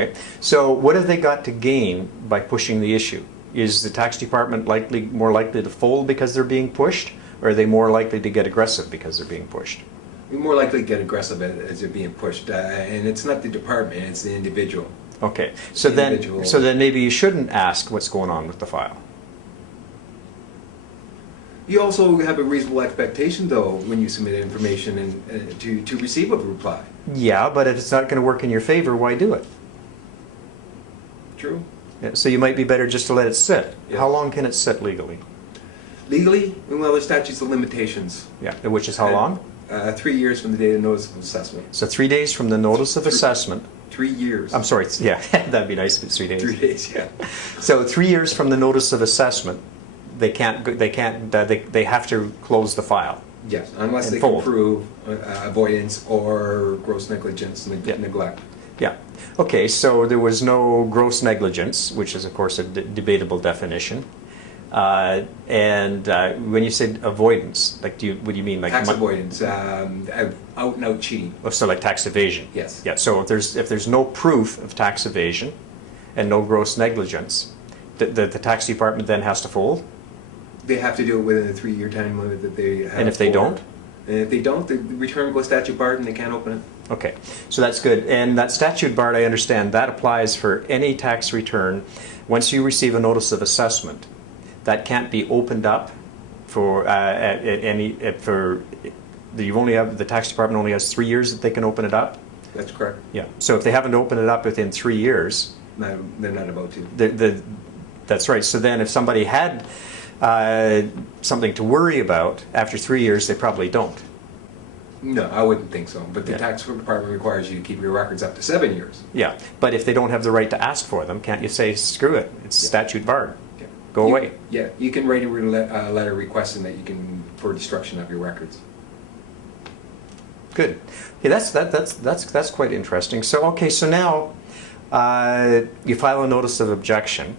Okay. So what have they got to gain by pushing the issue? Is the tax department more likely to fold because they're being pushed, or are they more likely to get aggressive because they're being pushed? You're more likely to get aggressive as they're being pushed, and it's not the department, it's the individual. Okay, so then maybe you shouldn't ask what's going on with the file. You also have a reasonable expectation, though, when you submit information and to receive a reply. Yeah, but if it's not going to work in your favor, why do it? True. Yeah, so you might be better just to let it sit. Yes. How long can it sit legally? Legally, well, there's statutes of limitations. Yeah, which is how long? 3 years from the date of notice of assessment. So 3 days from the notice of assessment. 3 years. I'm sorry, yeah, that'd be nice if it's 3 days. 3 days, yeah. So 3 years from the notice of assessment, they have to close the file. Yes, unless and they fold. can prove avoidance or gross negligence, neglect. Yeah. Okay, so there was no gross negligence, which is of course a debatable definition. When you said avoidance, like what do you mean? Like tax avoidance, out and out cheating. Oh, so like tax evasion. Yes. Yeah. So if there's no proof of tax evasion and no gross negligence, the tax department then has to fold. They have to do it within a 3-year time limit that they have. And if they don't? And if they don't, the return goes statute barred and they can't open it. Okay, so that's good. And that statute barred, I understand, that applies for any tax return. Once you receive a notice of assessment, that can't be opened up for the tax department only has 3 years that they can open it up. That's correct. Yeah. So if they haven't opened it up within 3 years, they're not about to. That's right. So then, if somebody had something to worry about after 3 years, they probably don't. No, I wouldn't think so. But the tax department requires you to keep your records up to 7 years. Yeah, but if they don't have the right to ask for them, can't you say, screw it, it's statute barred, go away? Yeah, you can write a letter requesting that you can, for destruction of your records. Good. Okay, that's quite interesting. So okay, so now you file a notice of objection,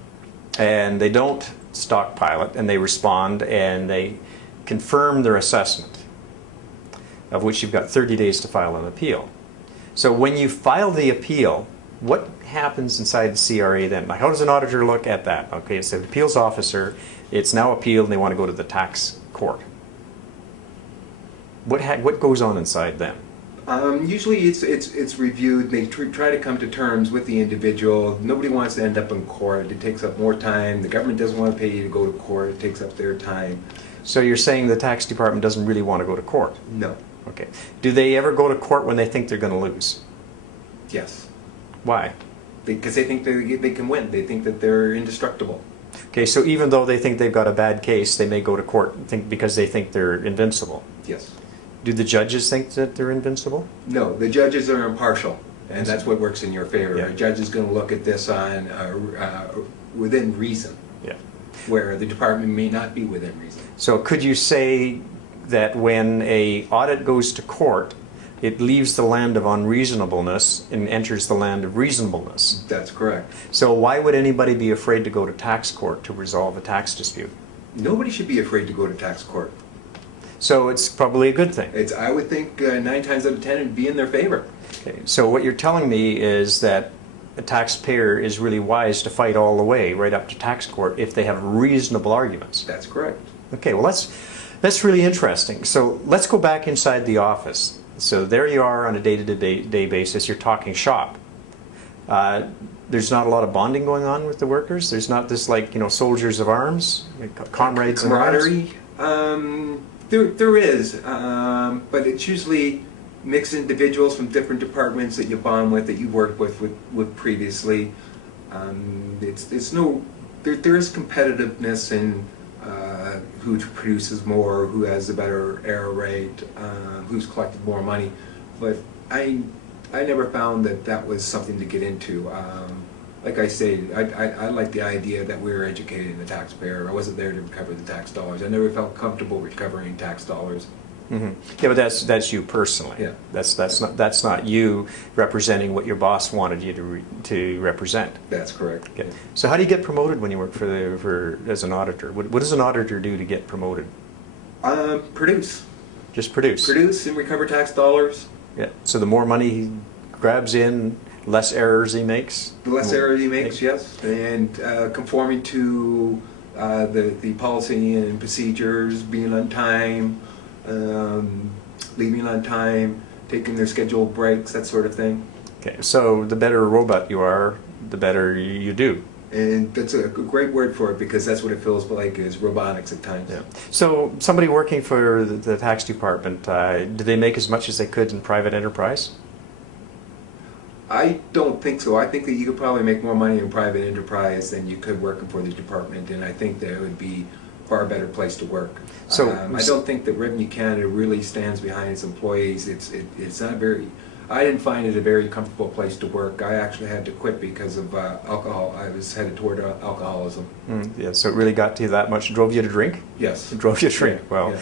and they don't stockpile it, and they respond, and they confirm their assessment, of which you've got 30 days to file an appeal. So when you file the appeal, what happens inside the CRA then? Like, how does an auditor look at that? Okay, it's an appeals officer, it's now appealed, and they want to go to the tax court. What goes on inside them? Usually it's reviewed. They try to come to terms with the individual. Nobody wants to end up in court. It takes up more time. The government doesn't want to pay you to go to court. It takes up their time. So you're saying the tax department doesn't really want to go to court? No. Okay. Do they ever go to court when they think they're going to lose? Yes. Why? Because they think they can win. They think that they're indestructible. Okay, so even though they think they've got a bad case, they may go to court because they think they're invincible. Yes. Do the judges think that they're invincible? No, the judges are impartial, and that's what works in your favor. Yeah. A judge is going to look at this on within reason, yeah, where the department may not be within reason. So could you say that when an audit goes to court, it leaves the land of unreasonableness and enters the land of reasonableness? That's correct. So why would anybody be afraid to go to tax court to resolve a tax dispute? Nobody should be afraid to go to tax court. So it's probably a good thing. I would think 9 times out of 10 it would be in their favor. Okay. So what you're telling me is that a taxpayer is really wise to fight all the way right up to tax court if they have reasonable arguments. That's correct. Okay, well that's really interesting. So let's go back inside the office. So there you are on a day-to-day basis. You're talking shop. There's not a lot of bonding going on with the workers. There's not this, like, soldiers of arms, comrades in arms. Camaraderie. There is, but it's usually mixed individuals from different departments that you bond with, that you worked with previously. There is competitiveness in who produces more, who has a better error rate, who's collected more money. But I never found that was something to get into. Like I say, I like the idea that we were educating the taxpayer. I wasn't there to recover the tax dollars. I never felt comfortable recovering tax dollars. Mm-hmm. Yeah, but that's you personally. Yeah. That's not you representing what your boss wanted you to represent. That's correct. Okay. So how do you get promoted when you work as an auditor? What does an auditor do to get promoted? Produce. Just produce. Produce and recover tax dollars. Yeah. So the more money he grabs in, less errors he makes? The less errors he makes, yes, and conforming to the policy and procedures, being on time, leaving on time, taking their scheduled breaks, that sort of thing. Okay, so the better a robot you are, the better you do. And that's a great word for it, because that's what it feels like, is robotics at times. Yeah. So somebody working for the tax department, do they make as much as they could in private enterprise? I don't think so. I think that you could probably make more money in private enterprise than you could working for the department, and I think that it would be a far better place to work. So I don't think that Revenue Canada really stands behind its employees. It's not very. I didn't find it a very comfortable place to work. I actually had to quit because of alcohol. I was headed toward alcoholism. Yeah, so it really got to you that much. It drove you to drink? Yes. It drove you to drink. Yeah, Well, yeah.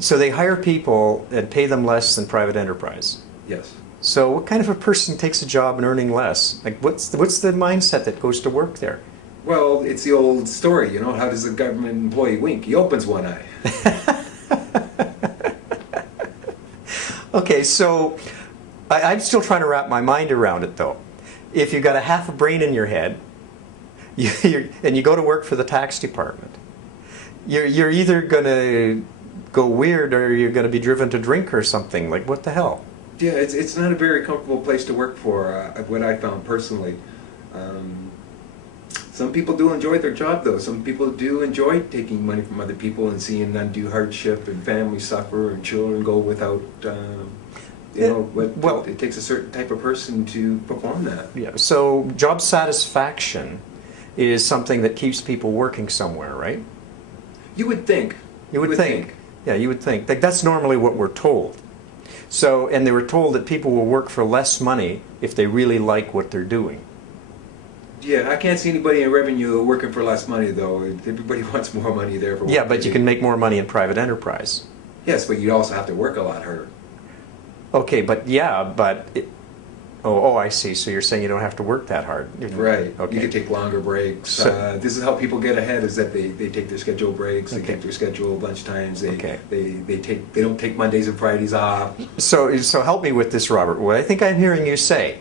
so they hire people and pay them less than private enterprise. Yes. So what kind of a person takes a job and earning less? Like what's the mindset that goes to work there? Well, it's the old story, you know. How does a government employee wink? He opens one eye. Okay, so I'm still trying to wrap my mind around it, though. If you've got a half a brain in your head, and you go to work for the tax department, you're either going to go weird or you're going to be driven to drink or something. Like, what the hell? Yeah, it's not a very comfortable place to work for, what I found personally. Some people do enjoy their job, though. Some people do enjoy taking money from other people and seeing undue hardship and families suffer and children go without, well, it takes a certain type of person to perform that. Yeah, so job satisfaction is something that keeps people working somewhere, right? You would think. You would think. Yeah, you would think. Like, that's normally what we're told. So, and they were told that people will work for less money if they really like what they're doing. Yeah, I can't see anybody in revenue working for less money, though. Everybody wants more money there for. Yeah, but you can make more money in private enterprise. Yes, but you also have to work a lot harder. Okay, but I see. So you're saying you don't have to work that hard. Right. Okay. You can take longer breaks. So, this is how people get ahead: is that they take their scheduled breaks, they Okay. take their scheduled lunch times. Okay. They don't take Mondays and Fridays off. so help me with this, Robert. What I think I'm hearing you say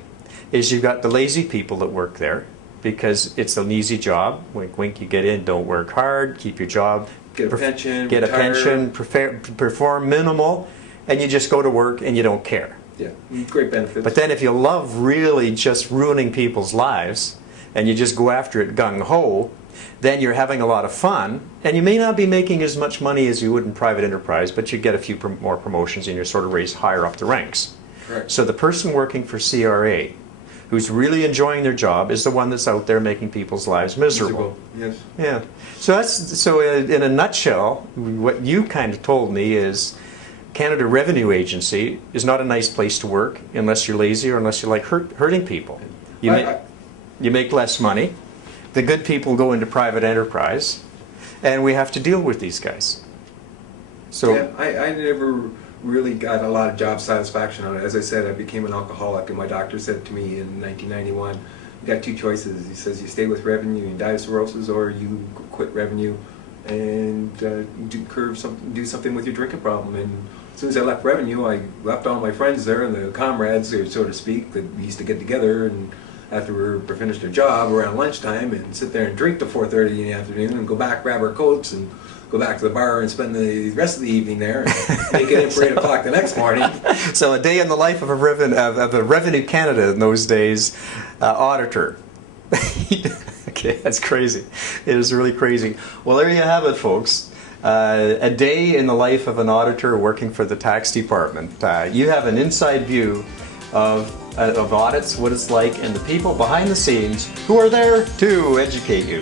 is you've got the lazy people that work there because it's an easy job. Wink, wink. You get in, don't work hard, keep your job, Get a pension. get retire. a pension, perform minimal, and you just go to work and you don't care. Yeah, great benefits. But then if you love really just ruining people's lives and you just go after it gung-ho, then you're having a lot of fun, and you may not be making as much money as you would in private enterprise, but you get a few more promotions and you're sort of raised higher up the ranks. Correct. So the person working for CRA who's really enjoying their job is the one that's out there making people's lives miserable. Yes. Yeah. So in a nutshell, what you kind of told me is Canada Revenue Agency is not a nice place to work unless you're lazy or unless you like hurting people. You make less money. The good people go into private enterprise, and we have to deal with these guys. So yeah, I never really got a lot of job satisfaction on it. As I said, I became an alcoholic, and my doctor said to me in 1991, you got two choices. He says you stay with revenue and die of cirrhosis, or you quit revenue and do something with your drinking problem. And as soon as I left revenue, I left all my friends there and the comrades, so to speak, that we used to get together and after we finished our job around lunchtime and sit there and drink till 4:30 in the afternoon and go back, grab our coats and go back to the bar and spend the rest of the evening there and make it in for 8 o'clock the next morning. So a day in the life of a Revenue Canada in those days auditor. Okay, that's crazy. It is really crazy. Well, there you have it, folks. A day in the life of an auditor working for the tax department. You have an inside view of audits, what it's like, and the people behind the scenes who are there to educate you.